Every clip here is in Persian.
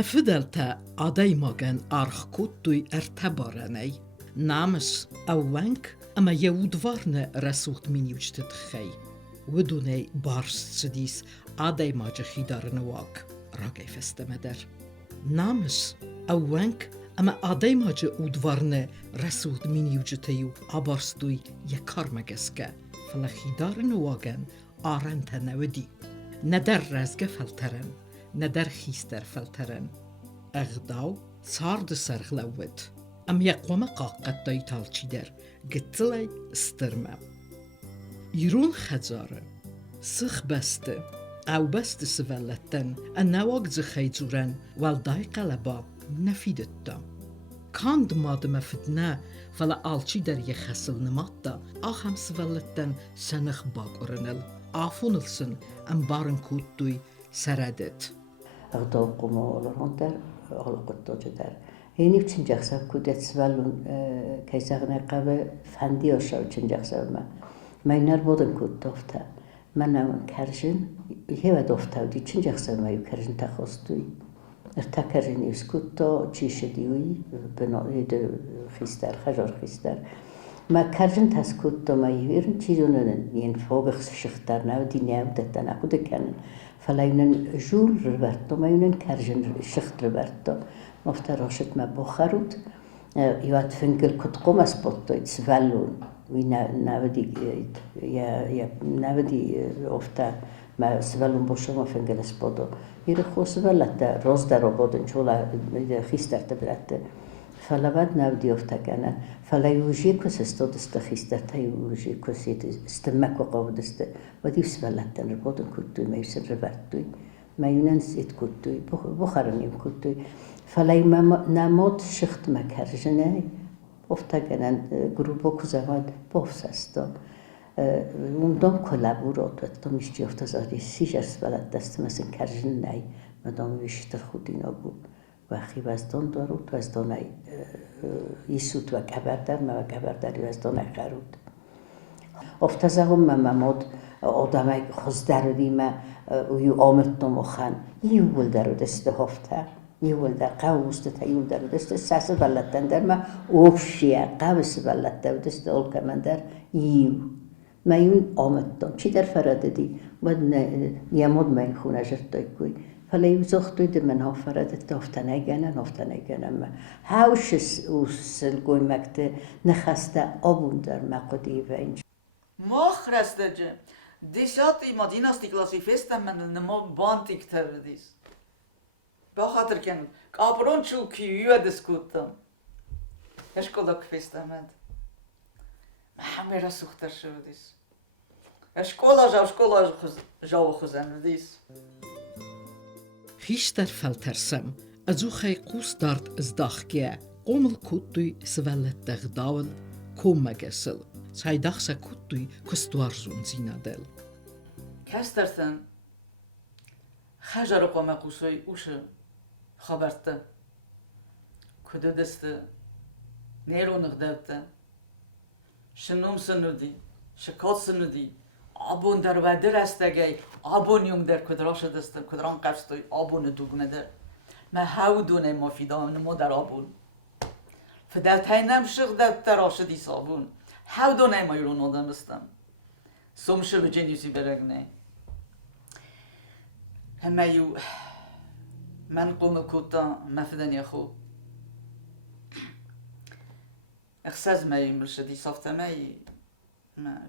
نفدلتا عدای ماگن ارخکوتوی ارتبارنی نامس اوانک اما یودوارن رسولت مینیوشتت خی ودونی بارست سدیس عدای ماجه خیدارن واک راگی فستمدر نامس اوانک اما عدای ماجه اودوارن رسولت مینیوشتیو عبارستوی یکار مگسکه فلا خیدارن واگن آرنت نودی ندر رزگه فلترن ندر خیستر فلترن اغداو صارد سرغلوت ام يقوم قاقت دای تالچی در گتلی استرمه ایرون خزاره سخ بسته او بست سولتن انواق زخیزورن والدای قلبا نفیدت دا کاند مادم فتنه فلا آلچی در یخسل نماتا آخم سولتن سنخ باق ارنل آفونلسن ام بارن کود سردت اغداو قوما olorun der alaqıttocu der. Yeni için jaksa kudet svalun kaysağına qabe fendi aşağı için jaksa ma. Maynar bodun kut dofta. Manam karjin heva dofta için jaksa ma yukarjin taxostuy. Ertakarjin iskutto çişediuy benayde xister xajar xister. Ma karjin taskutto ma yirin çizonen yen fogx şixtar nav dinavdatan akude kanen. فلاينن جول ربرتو ما ينن كارجن شخت ربرتو مفتراشت ما بخروت يوات فنكل كت قوم اسبوتو يتسفلون وينا نابدي يا نابدي افتا ما سفلون بوشو ما فنكل اسبوتو يرخو سفلت روز درو بودن شولا خيستر تبرت فلا بعد نابدي افتا كان فلا يوجي كوس استود استخيستر تا يوجي كوس استمك وقود است ودي سفلت نربودن كتو ما يسر ربرتو ما يننس ات كتو بخرنيم كتو فلا ما نمود شخت مكرجنه افتا كان جروبو كزواد بوفسستو اون کلابورات و تو میشی افتازاری سیجرس بلد دست مثل کرجن نی مدام بیشتر خودی نبود و خی وزدان دارود وزدان یسوت و کبردر ما کبردری وزدان خرود افتازهم مماد آدمای خزداری ما یو آمد نمخن یول درود استهافته یول در قوست تا یول درود است ساس بلدن در ما اوفشیه قوس بلدن است اول کمان در یو ما یون آمدم چی در فرادی بعد نیامد من خونه جرتای کوی فلا یوزخت دوید من ها فرادت نفتنگنه ما هاوشس اوسل کوی مکت نخسته آبون در مقدی و اینج مخرسته دیشاتی مدیناستی کلاسی فستم من نما بانتیک تردیس با خاطر کنم کابرون چو کیوه دسکوتم اشکالا فستمند همه را سوختر شدیس اشکالا جاو خوزندیس خیشتر فلترسم ازو خی قوس دارد از داخگه قومل کودوی سولت دغداول کوم مگسل سای داخسا کودوی کستوارزون زینا دل کسترسن خجر قوم قوسوی اوش خبرته کده دسته نیرونق دوته شنوم سنودی شکات سنودی آبون در ودر استگی آبونیوم در کدراش دستم کدران قبستوی آبون دوگنه در ما هاودونه ما فیدان ما در آبون فدت هینم شغ در آشدی صابون هاودونه ما یرون آدم استم سومشه به جنیوسی برگنه همه یو من قوم کوتا مفدن یا خو اخساز ما يمرشدي صفت ما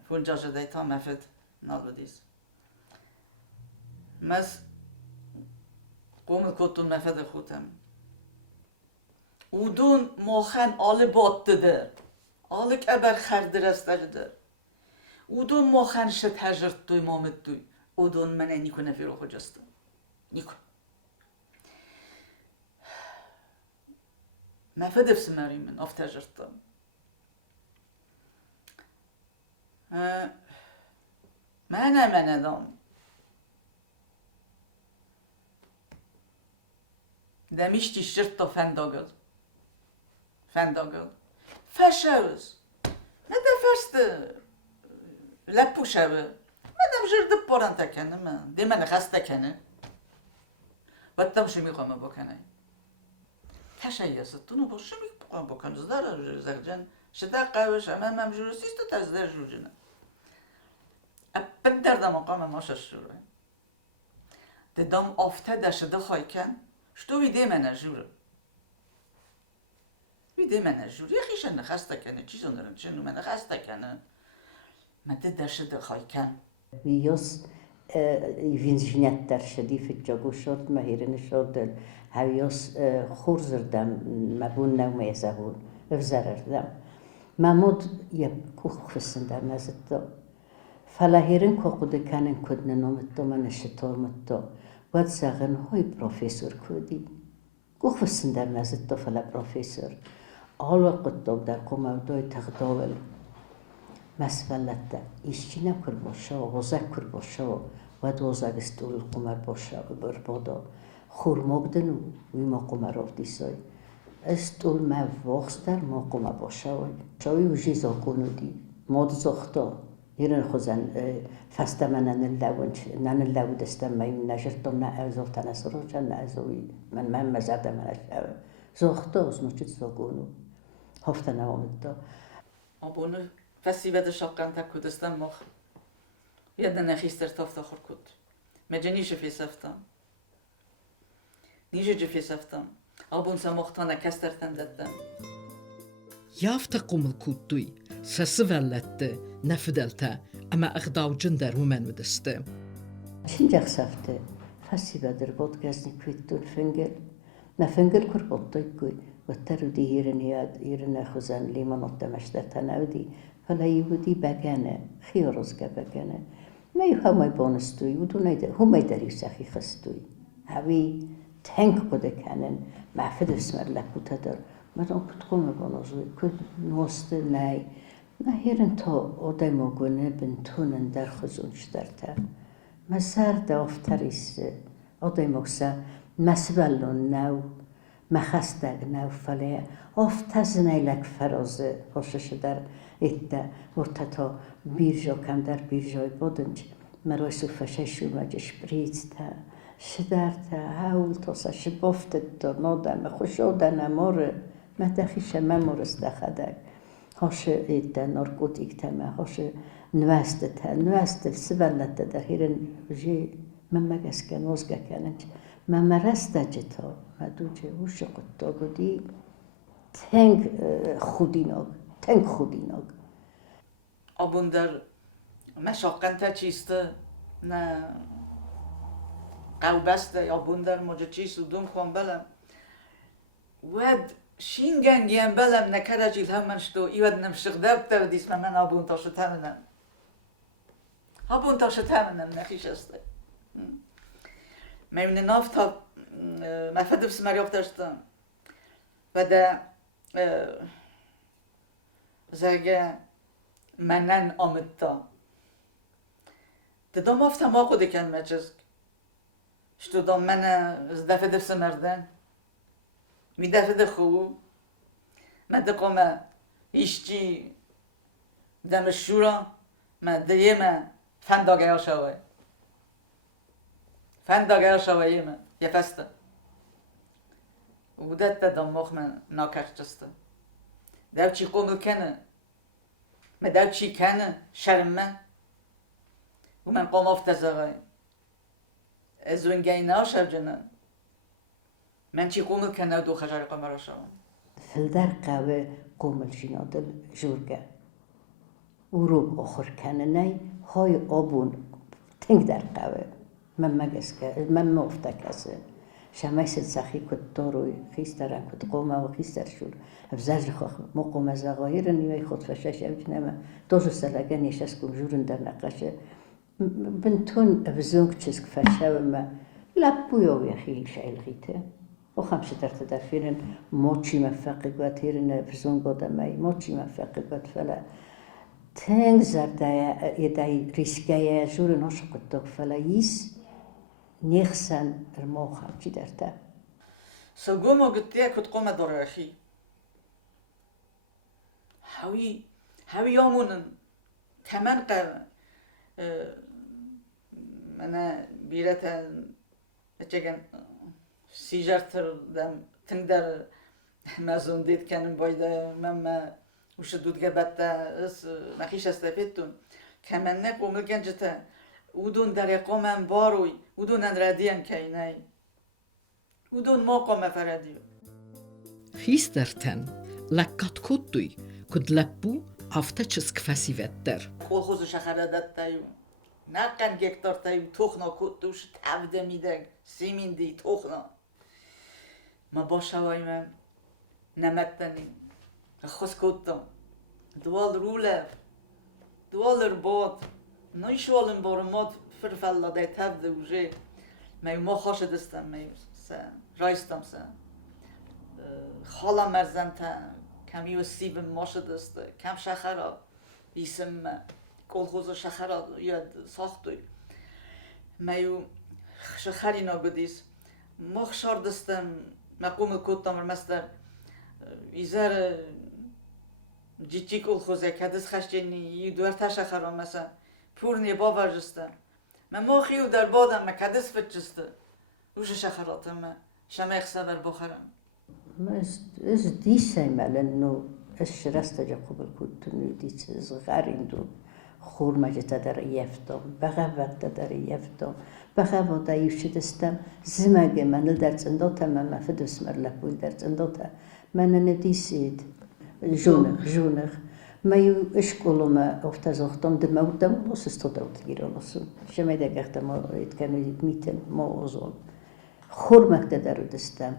فونجا جديتا مفد نالوديس مس قوم كوتون مفد خوتم ودون موخن آل بات در آل كبر خردر استر در ودون موخن شد هجرت دوی مامد دوی ودون من نیکو نفیرو خجستم نیکو مفد افسماري من افتجرتم من دام دمیشتی شرطا فنداگل فشاوز مده فرست لپو شوه مدام جرد پارن تکنه من دی من خست تکنه بدم شو میخوام بکنه تشيستون بوشمي بكون زدار زغجن شدا قاوش امام مجورسيست تزدر جوجنا ابدر دا مقام ماش الشورا دم افتاده شده خايكن شتو ويدي من جور ويدي من جور يا اخي شن خسته کنه چی زندرن شنو من خسته کنه مدد شده خايكن ويوس يفينجنيتر شدي في الجاكو شورت ما هيرن شورت هاويوس خورزر دم مبون نو ميزهون افزرر دم مامود يبكوخ فسن در نزدو فلا هيرن كوكود كانن كودن نومتو من الشتور متو ود زغن هاي بروفيسور كودي كوخ فسن در نزدو فلا بروفيسور آل وقت در قوم دوی تغداول مسئلت ایشچینم کر باشه و وزک کر باشه و دوزک استول قمر باشه و بربادا خورماگدن و ما قمر آفدیسای استول ما واقستر ما قمر باشه و چاوی وجی زاکونو دی ماد زاختا هیرن خوزن فسته من نن اللو دستم من نجرتم نه ازاف تنسرا چند نه ازاوی من مزرده من اشعه زاختا از نوچت زاکونو هفته نوامد دا ابونو فسيبة الشقان تا كودستان مخ يدنا خيستر تافتا خركود مجنيش في سفتا نيجي في سفتا ابون سمختانا كستر تندتا يافتقوم الكوتوي سسفلت نفدلتا أما أخداو جندر ومن ودسته شنجاق سفته فسيبة در بود گزني كويتون فنگل ما فنگل كر بودتوي كوي وترو دي هيرن خوزن ليمانات دمشتر تناودي فلا يودي بگنه خيارزگه بگنه ما يهمي بانستوي ودو نيده هم يدري سخي خستوي هاوي تنك قده كنن محفظ اسمر لكوتا در مدام كتقوم بانازوي كد نوست ناي ما هيرن تا آدم آگونه بنتونن در خزونش درتا ما زرد آفتريس آدم آگسا مسبلون نو مخستگ نو فله آفتز نیلک فرازه هاشش در ایده ورتتا بیرجا کم در بیرجای بودنج مرای سوفشه شومجش بریز تا شدر تا هول تاسا شبافت تا نادم خوش آدن اماره مدخیش ممارس دخدک هاش ایده نارکوتیک تمه هاش نوست تا نوست سبلت در هیرن جی ممگس که نوزگه کننج ممرست جتا مدوجه وش قطع بودی تنگ خودیناگ ابون در مشاقن تا چیسته نه قوبسته ابون در موجه چیستو دوم کن بلم ود شینگنگیم بلم نکره جیل همانشتو ایود نمشق دبته و دیسم من ابون تاشو تمنم نخیش استه میون نافتا مفهد بس مريوف داشتم بدا زرگه منن آمدتا دادم افتا ما قده کن مجزگ شتو دام من از دفع دفس مردن می دفع دخو من دقوم ایشچی دم الشورا من دیمه فنداگه ها شوه فنداگه ها شوه یمه يفسته ودت دماغ من ناكرتسته داوچی قومل کنه ما داوچی کنه شرمه و من قوم افتزاغای از ونگای ناشر جنن من چی قومل کنه دو خجار قمر شوم فلدر قوه قومل جنادل جورگه وروب آخر کنه نی های آبون تنگ در قوه من مگس که من مفته کسه شمایست سخی کد داروی خیسترن کد قومه و خیستر شد افزاج خواه ما قومه زغایر نیوی خود فشش اوج نمه دوزو سلگه نیشست کن جورن در نقشه بنتون افزونگ چیزک فشه و ما لبویاوی خیلی شایل غیته و خمشه در تدفیرن موچی مفقه گوت هیرن افزونگ آدمه موچی مفقه گوت فلا تنگ زرده یدای ریسکه جورن هاشو کد داگ فلا ییس نيخسن الموخة چی درته سوگومو گتیه کد قومه داره اخی هاوی آمونن کمن قرن منه بیرت چگن سیجر تر دم تنگ در مزون دید کنم باید من وش دود گبته اس نخیش استفیدتون که من نقوم گنجته ودون در قومم باروی ودون اندردیم که اینای ودون ما قوم فردیو خیسترتن لکات کتوی کد لپو افتچس کفسی ودر kolxozu şəhərədətdəyim. Nə qən gektardayım, toxna kutduş, təvdə midəng, simindi, toxna. Ma başavayım, nəmətdənim, xos kutdum. Dual rulev, dual bot, no iş olun borumot, fırfalladay təvdə uje. Məy ma xoş edistəm, məy sən, raystam sən. Xala mərzəntə, kəmi sibim maş edistə, kəm şəhərə. اسم kolxoz şəhər yad saxtı. Məyu şəhərinə gediz. Məxşardıstam, məqum kuttam məsəl. İzər ciddi kolxoza kədis xəşcəni yudurta şəhər məsəl. Purni bavarjısta. Mən məxiu در badam kədis fitçistə. Uş şəhəratım. Şəmək səvər baxaram. از دیسم لأنه الشرست جا قبل كنت نوديت صغارين دو خور مجتا در يفتم بغوت در يفتم بغوت يوشد استم زماج من در صندوقه ما فدوس مر لبول در صندوقه من نديسيد جونخ ما يو اشكولو ما افتزختم دمودم بس استودت گیرالسون شما دقیقه ما يتكنو يتميتن ما اوزون خور مجتا در دستم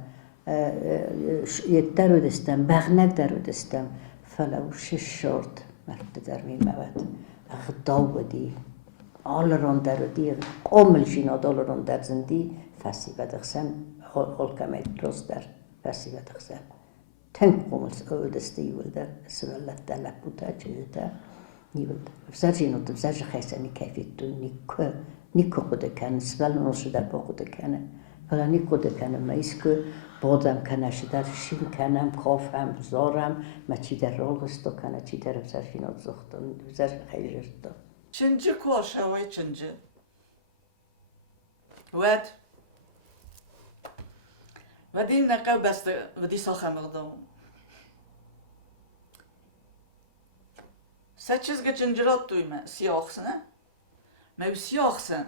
يتدرو دستم بغنك درو دستم فلو شش شورت مرد در میمود اغداو دی آلران درو دی قامل جیناد آلران در زندی فسی بدخسم آلکمه روز در فسی بدخسم تنگ قامل دستی یول در سوالت در لپوتا چیزتا یول بزر جیناد بزر خیسانی کیفیتون نیکو قده کنه سوال نوشو در با قده کنه ولی نیکو قده کنه مایسکو بادم کنه در شین کنم کافم زارم ما چی در رال غستا کنه چی در بزر فینات زختم بزر خیلی جرد چنجه کاشه وای چنجه ود ودی نقو بسته ودی ساخه مقدام سه چیزگه چنجرات دوی من سیاخسنه ما سیاخسن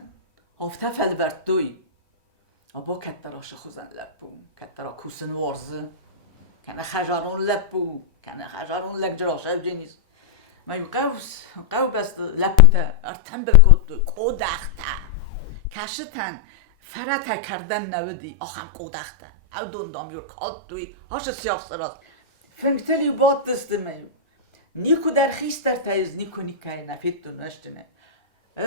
هفته فلورد دوی ابا کتراش خوزن لپو کترا کوسن ورزه کنه خجارون لپو کنه خجارون لک جراش ابجنیز ما قو بست لپو تا ارتن بکود قودخته کشتن فرته کردن نودی آخم قودخته او دوندام یور کاد دوی هاش سیاه سراز فنگتلی باد دسته میو نیکو در خیستر تایز نیکو نیکای نفیتو نشتنه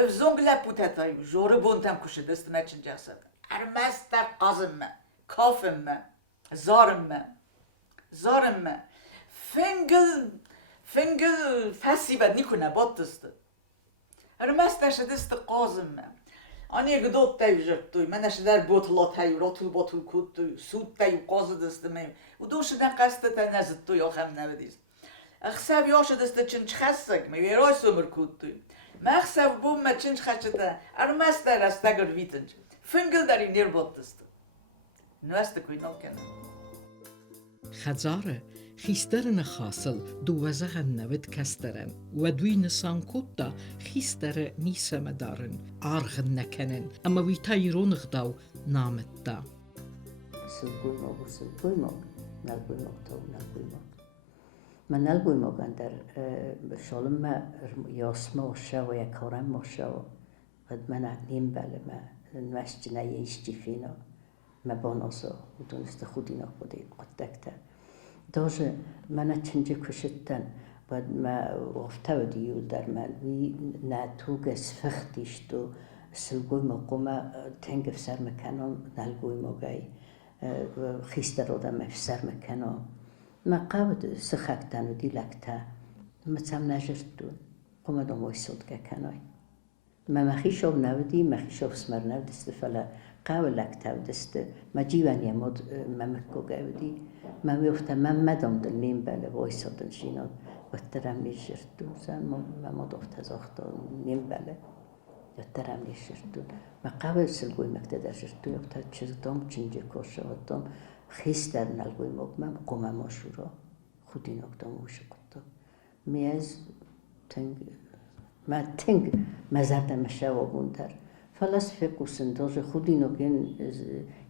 زنگ لپو تا تایو جوره بونتم کشه دست مچن جسد ارمستر قازم کافم زارم فنگل فسی بد نیکنه باد دسته ارمستر شدست قازم آنی اگه دوت تایو جرد دوی منش در بوتلا تایو راتول کود دوی سود تایو قاز دسته میم و دوش دن قصده تا نزد دوی آخم نودیز اخساب یاش دسته چنچ خستگ میوی رای سومر کود دوی مخساب بوم ما چنچ خسته ارمستر استگر ویتنج فنگل در این نیر بود دست نوست کوی نکنه خزاره خیسترن خاصل دوازه نود کسترن و دوی نسان کتا خیستر نیسم دارن آرغ نکنن اما وی تایرون غداو نامت دا سلگوی ما من نلگوی ما گندر شالم ما یاسما و شو یا کارم ما شو قد من نیم بله ما نوشت نه یشتی فینا ما باناسا و دونست خودی نخوده قدکته داشه من چنجه کشتن بعد ما وفته و دیو در من وی نتوگ سفختیشت و سلگوی ما قومه تنگ فسر مکنم نلگوی ما گای خیسته رو دم فسر مکنم ما قابد سخکتن و دیلکته ما تم نجرد دون قومه دو مویسود که کنای ما مخیشو نودی مخیشو سمر نودست فلا قاول لکته و دست ما جیوانی مد ممکو گودی ما میفته من مدام دل نیم بله وایسادن شینان و ترم نیشرد زن ما مدافت زاخته نیم بله و ترم نیشرد ما قاول سلگوی مکته در شرد یفته چیز دام چنجی کاشه و دام خیستر نلگوی مگمم قمم آشورا خودی نکتم وش کتا میز تنگ ما تنگ مزردم شوابون در فلسفه قسنداز خودی نکن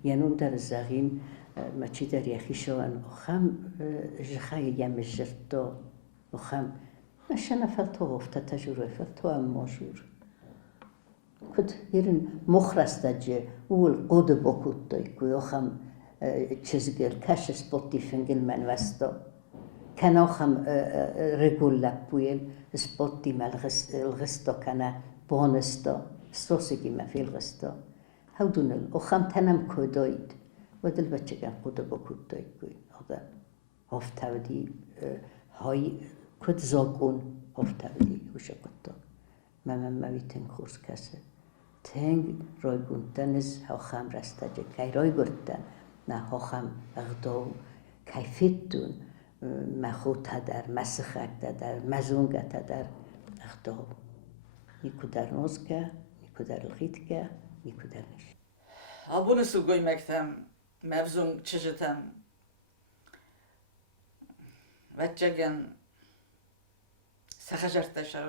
ینون در زغیم ما چی در یخی شوان خم جخای یم جرتا خم نشنا فلتو وفت تجربه فلتو ام ماجور كنت يرن مخرستجي والقود بوكوت يكو خم چizgir kash spotti fingil men vesta kana kham regul lappuel spotti mal الغستا kana bonesta stosigi ma fil غستا هودونل وخم تنم كودايد ودل بچگن قود بوكوت يكو هذا هفتودي هاي كد زاقون هفتودي وشكتا ما ويتن خوش کسه تنگ رای گوندنز ها خم رستجه که رای گردن نه ها خم اغداو کیفیتون مخود تدر مسخک تدر مزونگ تدر اغداو نیکو در نوزگه نیکو در الغیتگه نیکو در نش Abone sugoy mektem, mevzum çeşitem. Vetçegen سخجرت شو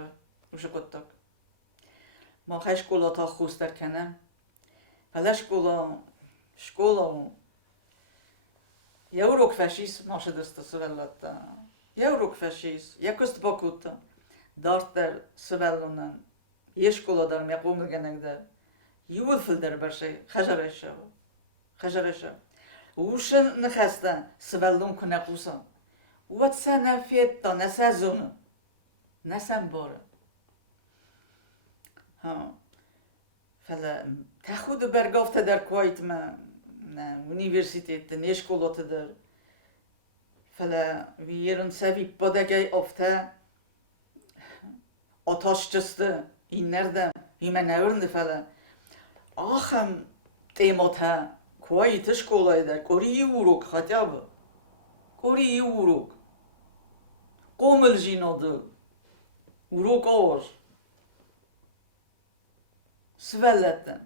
وش قطك ما خش شكولا تا خوستر کنم فلا شكولا يوروك فاشيس ماشي دست سوالات يوروك فاشيس يكست باكوتا دارتر سوالونا يشكولا در مقوم الجنك در يولفل در برشي خجرشة وشن نخستا سوالون كنا قوسا واتسانا فيتا نسازونا نسم باره ها فلا تاخد برگافت در کویت ما universitet نشکولات در فلا ویرن سوی بدگی افته آتاش جسته این نردم ویمن نورنده فلا آخم تیماتا کویت شکولای در کوری وروک خطیابه کوری وروک قومل جیناده وروك أور سفلتن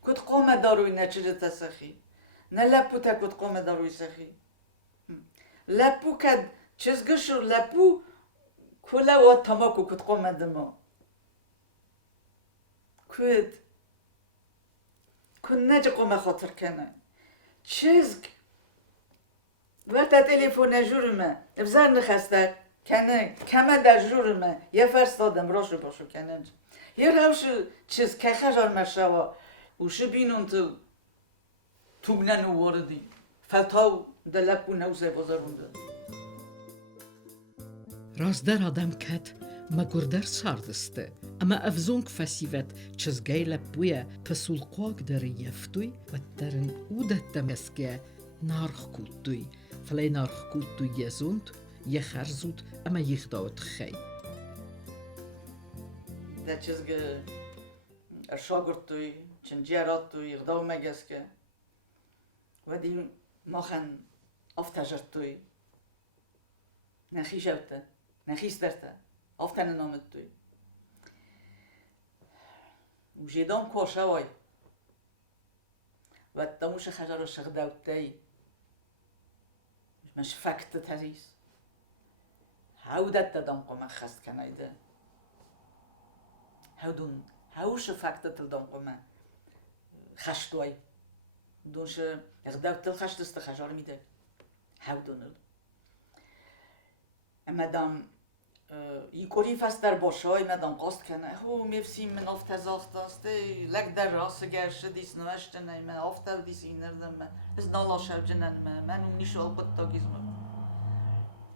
كنت قوم داروي نتشجت سخي نلبو تا كنت قوم داروي سخي لبو كد چزگشر لبو كلا واتماكو كنت قوم دما كنت نجي قوم خاطر كنا چزگ وقتا تليفون جورمه افزار نخستك کنه کمه در جورمه یه فرستادم راشو باشو کننج یه روش چیز که خجار مشوا وش بینون تو بنن واردی فلتاو دلپو نوزه بازارونده رازدر آدم کت مگردر ساردسته اما افزونک فسیوت چزگای لبویه پسول قواق در یفتوی و درن اودت دمسگه نارخ کودوی فلی نارخ کودوی یزوند يخرزوت أما يخداوت خي ده چizgi ارشاگرتوی چنجیراتوی يخداو مگسکه ودي ماخن افتجرتوی نخيشوته نخيسترته افتن نامتوی وجدام كوشاوي ودموش خجر شغداوتي مش فكت تريس هودت دادم قوم خست کنایده هودون هوش فکت تل دام قوم خشتوی دونش اقدام تل خشت است خجار میده هودونل امدام یکوری فست در باشای مدام قاست کنه هو میفسیم من افتزاخت است لگ در راس گرشه دیس نوشته نه من افتل دیس اینردم من از نالا شوجنن من اونی شال قد تاگیزم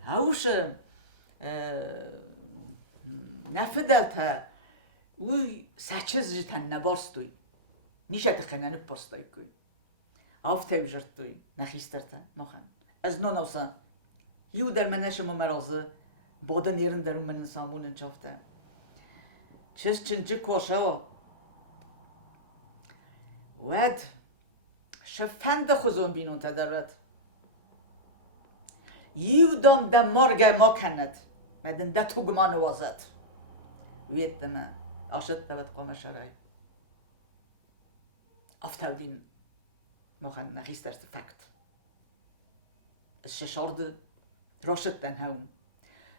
هوش نفدلتا وی سچز جتن نباستوی نیشه تخنن پاستای کوی آفته بجرتوی نخیسترتا مخن از نونوسا یو در منشم مرازه بادا نیرن در من سامون انچافته چیز چنجی کوشاوا ود شفند خوزون بینون تدرد یو دام دم مارگه ما کند مدن ده توگمان وازد ویتمه آشد دوت قوم شرعی افتاودین مخن نخیست درست فکت ششارد راشد تنهاوم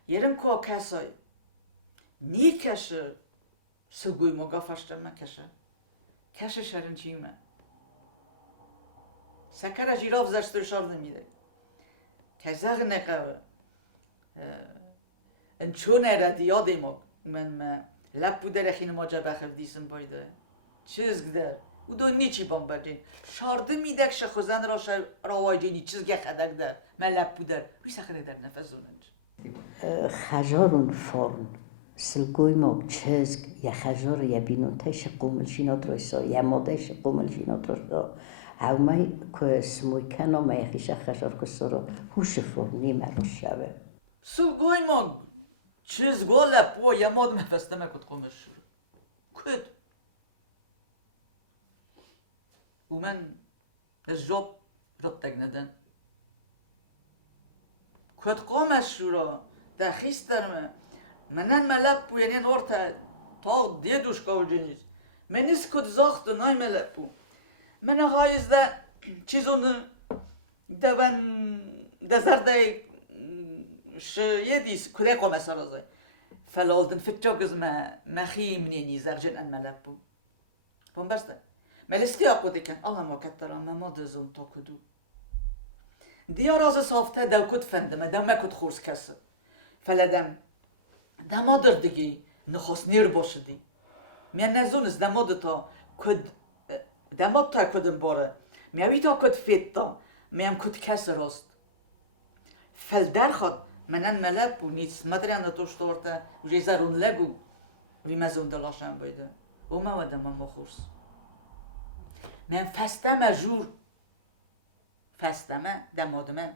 یرم که کسای نیکشه سگوی مگا فشتم کشه شرن چیمه سکر جیراف زشت شار نمیده که زغ نقوه ان چون ارد یادی مگ من لب بوده رخین ما جا بخف دیسم بایده چیز گدر او دو نیچی بام بردین شارده میدک شخوزن را وایجینی چیز گه خدک در من لب بوده روی سخره در نفس زوننج خجارون فرن سلگوی ما چزگ یا خجار یا بینون تایش قومل جینات رویسا یا مادهش قومل جینات رویسا هاومای که سموی کنه ما یخیش خجار کسورا هوش فرنی مروش شوه سلگوی ما چزگو لب و یا ماد مفسته مکد قومش کد و من از جاب رد تگندن کد قومش را در خیسترمه منن ملب بو یعنی نورتا تا دیدوش کاوجنیز منیس کد زاخت نای ملب بو من غایز ده چیزون دوان دزرده شیدیس کده قوم سرازه فلالدن فتجاگز ما خی منینی زرجن ان ملب بو بون برسته ملستی آقودی کن الله ما کتران ما دزون تا کدو دیار از صافته دو کد فندمه دو مکد خورس کسه فلدم دمادر دیگه نخواست نیر باشدی من نزونست دماد تا کد دماد تا کدم باره میوی تا کد فیت تا میم کد کس راست فل در خود منن ملب بو نیست مدرین توشتورته و جیزارون لگو وی مزون دلاشم بایده و ما ودم ما خورس من فستم جور فستمه دمادمه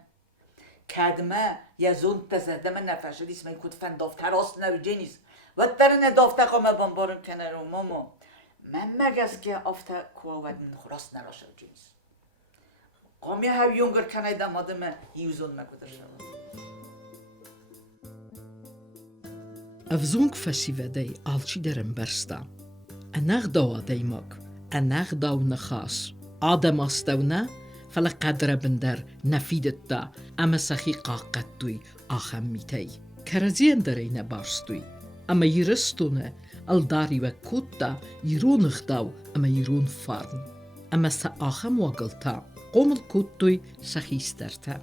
کدمه یا زون تزدم نفشه دیس من کد فن دافته راست نویجه نیست و درنه دافته قامه بانبارم کنه رو ماما من مگز که آفته کواود من راست نراشه جنیس قامی ها یونگر کنه دمادمه یوزون مگوده شود Avzung festivedei alçı derim bersta. Anaq dawa deymak, anaq daw nakhas. Adam astawna فلا قدر بندر نفیدت دا اما سخی قاقت دوی آخم میتی کرزین درین بارستوی اما یرستونه الداری و کود دا یرون اخداو اما یرون فارن اما سا آخم واقلتا قوم الکود دوی سخی استرتا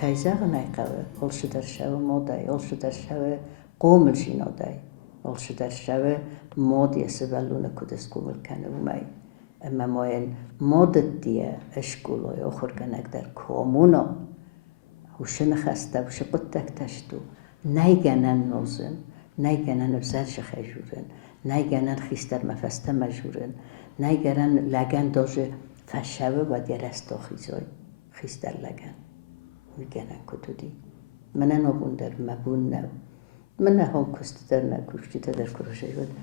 کایزاق نایقاوه olşu در شوه مادای olşu در شوه قوم الجینا دای olşu در شوه مادی سبلونه کدس قومل کنه ومای اما ماین مادت دیه اشکولای آخر کنک در کامونا وشن خسته وش قطک تشتو نیگنن نوزن نیگنن بزرش خیجورن نیگنن خیستر مفسته مجورن نیگنن لگن داجه فشوه و دیر استاخیزای خیستر لگن میگنن کتو دی منه نبون در مبون نو منه هم کست در نکوشتی تا در کروشه بود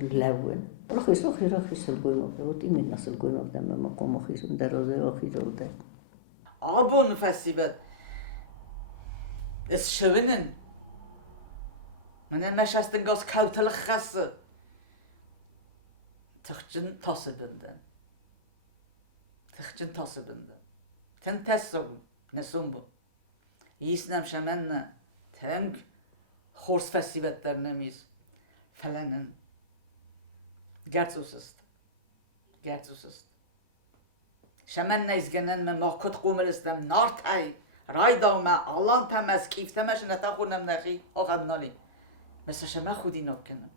لون رخیص سلگوی مبده بود این سلگوی مبده من مقام خیزون در روزه آخی جوده آبون فستیبت اس شوینن من نشستن گاز کوتل خسته تخجن تاسه بندن تن تسو نسون بو یسنم شمن تنگ خورس فستیبت در نمیز فلنن گرزوس است شمن نیزگنن من ما کت قومل استم نارتای رای داومه آلان تمز کیف تمش نتا خونم نخی آقا نالی مثل شما خودی ناب کنن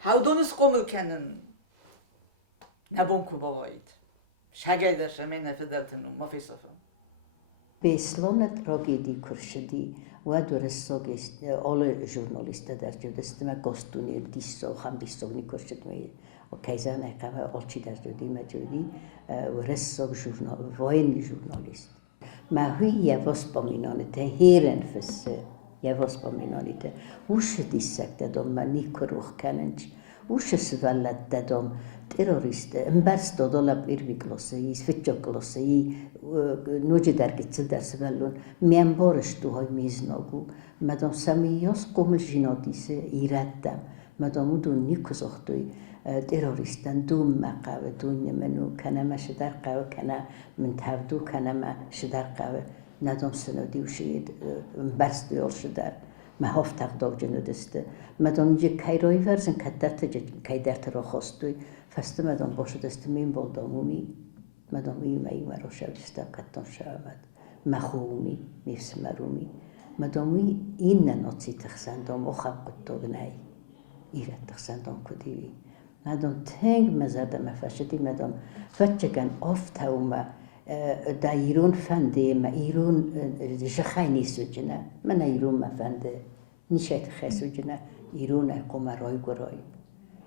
هاودون اس قومل کنن نبون کو بابایید شگای در شما نفدلتنو ما فی صفم به اسلامت راگیدی کرشدی و درستاگست آل ژورنالیست در جدستم گاستونی دیسو هم دیسونی کرشد می و کیزا نکمه آلچی در جدی مجودی و رساگ ژورنال واین ژورنالیست ما هی یواس با مینانته هیرن فسه یواس با مینانته وش دیسک دادم من نیکروخ کننج وش سوالت دادم تروریست امبارس دادالب ایروی کلاسایی فیتجا کلاسایی نوچه درگیتسل درس بلون میانبارش دوهای میزناگو مدام سمیاس قومل جینادیسه ایردم مدامو دون نیکوز اختوی تروریستن دوم مقاوه دون منو کنه ما شدر قاوه کنه من تردو کنه ما شدر قاوه ندام سنادی وشید بس دیار شدر ما هفت داو جنو دسته مدام جه کیرایی ورزن کدرت جه کیدرت را خواستوی فست مدام باشه دسته مین بالدامومی مدام می مرا شوسته کتان شود مخومی میفس مرومی مدامی این نناتی تخسندام و خم قطب نهی ایرت تخسندام کدیوی مدام تنگ مزده مفشدی مدام فتجگن آفته و ما دا ایرون فنده ما ایرون جخینی سوجنه من ایرون مفنده نیشت خیسو جنه ایرون قوم رای گرای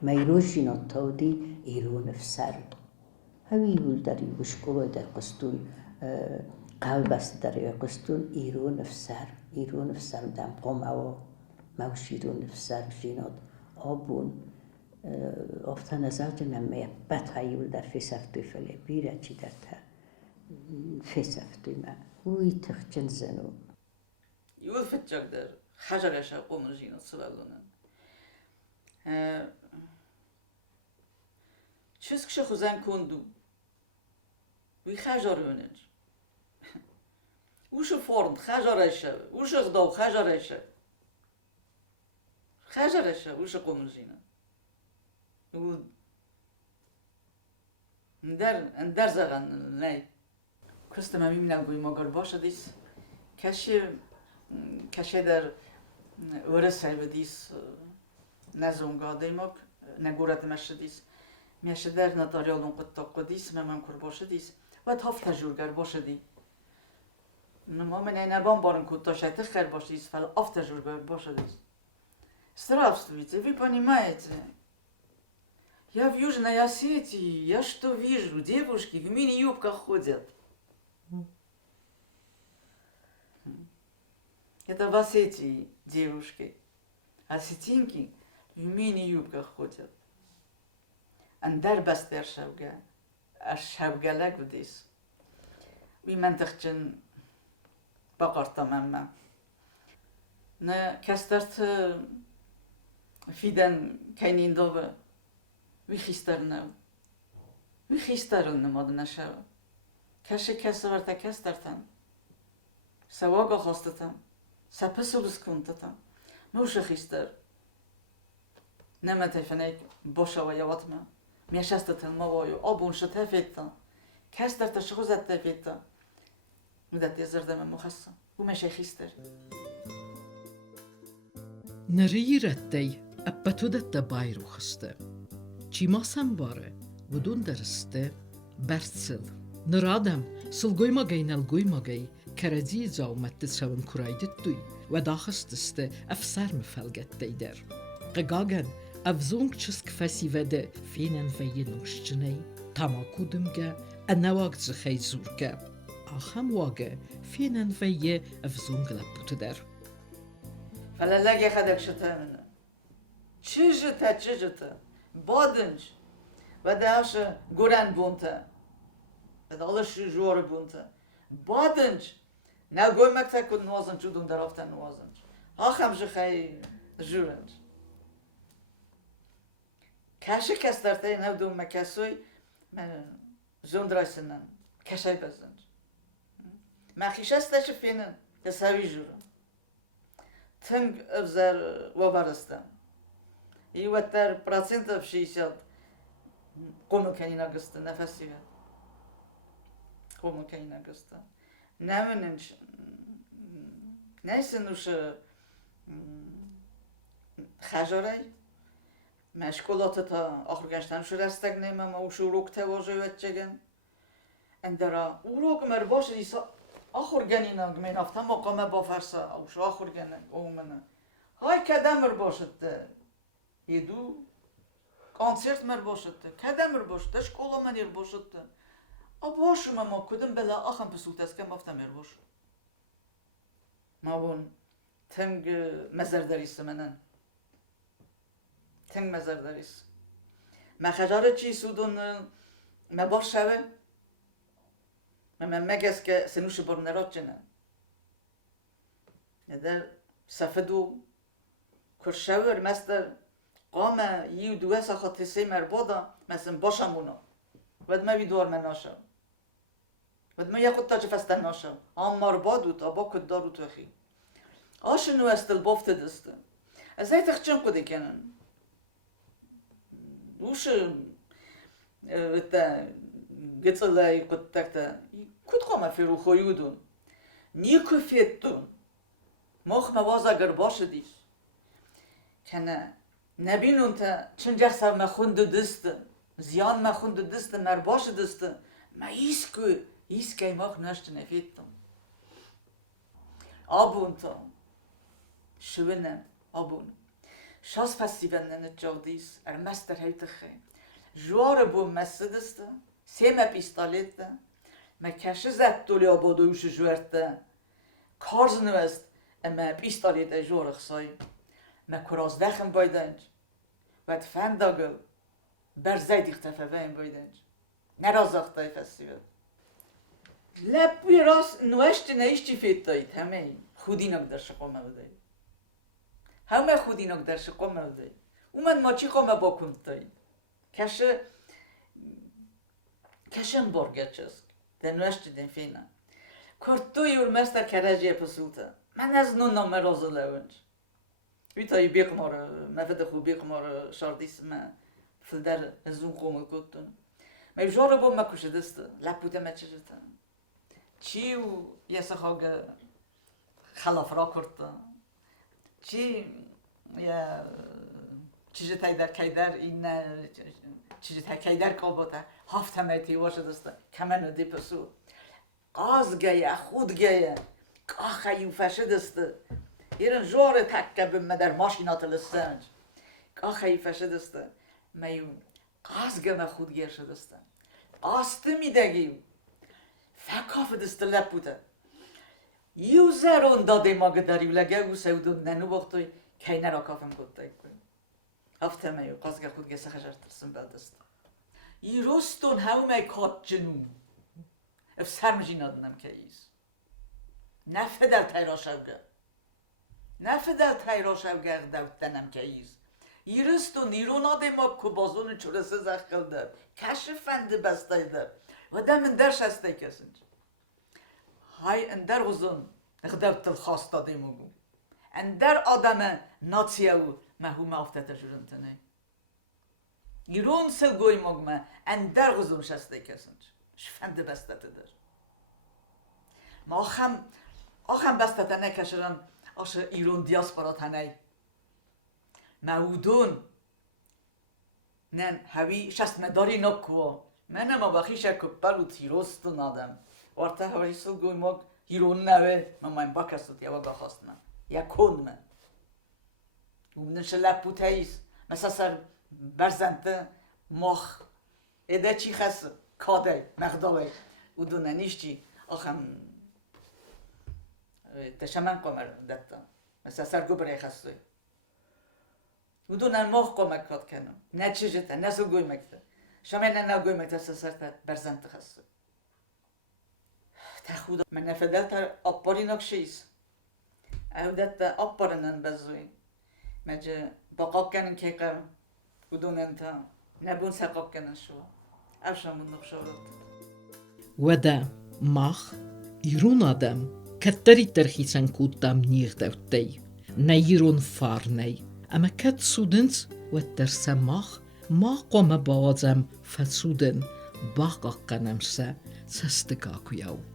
ما ایرون جنات تاودی ایرون فسر همی یول داری بشکوه در قستون قلب است داری قستون ایرون فسر دم قوم او موش ایرون فسر جنات آبون افتان نظر جنم می بد هیول در فیسفتوی فلی بیره چی در تا فیسفتوی ما وی تخچن زنو يقول في الجقدر حجر يشا قوم رجينا صلالونا چیز که خوزن کندو وی حجر يونج وش فورد حجر يشا وش غداو حجر يشا وش قوم رجينا يقول ندر زغن ناي كستم همین نگوی مگر باشه دیس کشی در ورس بدیس نزونگا دیمک نگورت مشه دیس میشه در نتاریالون قطع دیس من کر باشه دیس و هفت تجرگر باشه دی نما من این نبام بارن کتا شایت خیر باشه دیس فل هفت تجرگر باشه دیس Здравствуйте, вы понимаете, я в Южной Осетии, я что вижу, девушки в мини-юбках ходят. Это в Осетии девушки, осетинки в мини-юбках ходят. Андер бастер шавга, шавгалак بديس. بمنطقة بقر تماما. نه كسترت فيدن كاينين دوبا ويخيسترنا مادنا شو كاش كسرت كسترتن سواقا خواستتن سپسولس كنتتن موش خيستر نما تفنيك باشا ويواتما ميشستتن موايو آبون شتافيتا كسترت شخوزت تافيتا ودت يزردم مخصم ومشي خيستر نریرتی اپتودت بایرو خسته چی ماسم باره ودون درسته برسل نرادم سلگوی مگی کردی زاومت سوم کرایدت دوی و داخستسته افسر مفلگت دیدر قگاگن افزونگ چسک فسی وده فینن وی نوشجنی تما کودمگه انواغ زخی زورگه آخم واگه فینن وی افزونگ لپوت در فلا لاقي خدك شتامنا تشجتا بادنج وداش قران بونتا ودالش جور بونتا بادنج نقول مكتك كنت نوازن جودون درافتا نوازن آخم جخي جورنج كاشي كسترتين هودون مكاسوي من زون درايسنن كاشي بزنج ما خيشستش فينن تساوي جورن تنگ ابزار وابرستم ایوتر پرسنت افشیشات قوم کنی نگسته نفسی هست قوم کنی نگسته نمینش نیستنوش خجاری مشکلات تا آخر گشتن شو رستگ نیمه ما وشو روک تواجه وچگن اندرا او روک مرباش دیسا آخر گنینم من افتم مقامه با فرسا اوش آخر گنه اومنه های کدمر باشد یدو کنسرت مر باشد کدمر باشد شکولا منیر باشد باشم ما کدوم بلا آخم پسوت است کم افتم مر باش ما بون تنگ مزر دریست منن تنگ مزر دریست ما خجاره چی سودون ما باش شوه من مگس که سنوش برنرات جنن ندر سفدو کرشاور مستر قام يودو سخط سيمر بودا مثلا باشمونا ود ما بيدور مناشا ود ما ياخد تاج فستناشا عمار بادوت ابا كدارو تخي آشنو است البافت دست ازاي تخچن قده کنن وش قتلای قد تکتا کد قام في روخویودون نیکو فیتون مخ موازا گر باشدیش کنه نبینون تا چنجر سر مخوند دست زیان مخوند دست مر باش دست ما ایسکای مخ نشت نفیتون آبون تا شوینه آبون شاس فستیونن جاودیس مستر هیت خی جوار بو مسدست سیمه پیستالیت ما کشه زد دولی آبادوش جورت کارز نوست اما پیستالیت جوار خسای ما کراز دخم بایدنج و فن داگل بر زید اختفه وین بایدنج نراز اختای فستیون لپی راست نوشت نیشتی فیت داید همه خودی نگدر شقامه بدهید همه خودی نگدر شقامه بدهید اومد ما چی قامه باکن داید کشن بارگه چسک دنوشت دن فینا کرتو یور مستر کرجی پسوتا من از نو نامه رازو لونج ویتایی بیقمار مفد خو بیقمار شاردیس ما فلدر زون قوم کتون ما یجاره با ما کشه دست لپوته ما چجتا چی و یه سخاگ خلاف را کرد چی یا چیزی تایدر کایدر این چیزی تایدر کابوده هفت همه تیواش دسته کمنو دی پسو قاز گیه خود گیه قاخه فشه دسته ایران جوار تکه بمه در ماشینات لسنج قاخه فشه دسته میو قاز گمه خود گیر شدسته آسته میدگیو فکاف دسته لپوده یو زرون داده ما گداریو لگه او سودون ننو وقتوی که نرا کافم گوده کنیم هفته میو قازگه خود گسه خجر ترسم بلدست ای رستون همه کات جنوم اف سرمجی نادنم که ایز نفه در تایرا شوگه دوتنم که ایز ای رستون ایرو ناده ما کبازون چورسه زخکل در کش فنده بستای در و دمن در شسته کسنج های اندر غزون اخدوت الخاص داده مگو اندر آدم ناتیاو مهوم افتت جورنتنه ایرون سلگوی مگمه اندر غزون شسته کسنج شفنده بستت در ما آخم بستت نکشرن آشه ایرون دیاسپورا تنه مودون نن هوی شست مداری نکو منم آبخی شکوپلو تیروستون آدم وارته هوی سلگوی مگ ایرون نوه من باکستو تیوا گا خواستم یکون من ومنش لپوت هیس مثلا سر برزنته مخ اده چی خست کاده مقداوه و دونه نیشتی آخم تشمن قمر دتا مثلا سر گبره خستوی و دونه مخ قمر کات کنم نه چیجته نه سلگوی مکته شما نه نگوی مکته سر برزنته خستوی تخودا من نفدل تر اپاری نکشیست اودت اپارنن بزوی مجه باقاق کنن که قم ودونن تا نبون سقاق کنن شو افشامون نقشارات ودا ماخ ایرون آدم کتری ترخیصن کودم نیغ دوتی نیرون فارنی اما کت سودنس و درس ماخ ما قوم بازم فسودن باقاق کنمسه سستگاکو یاو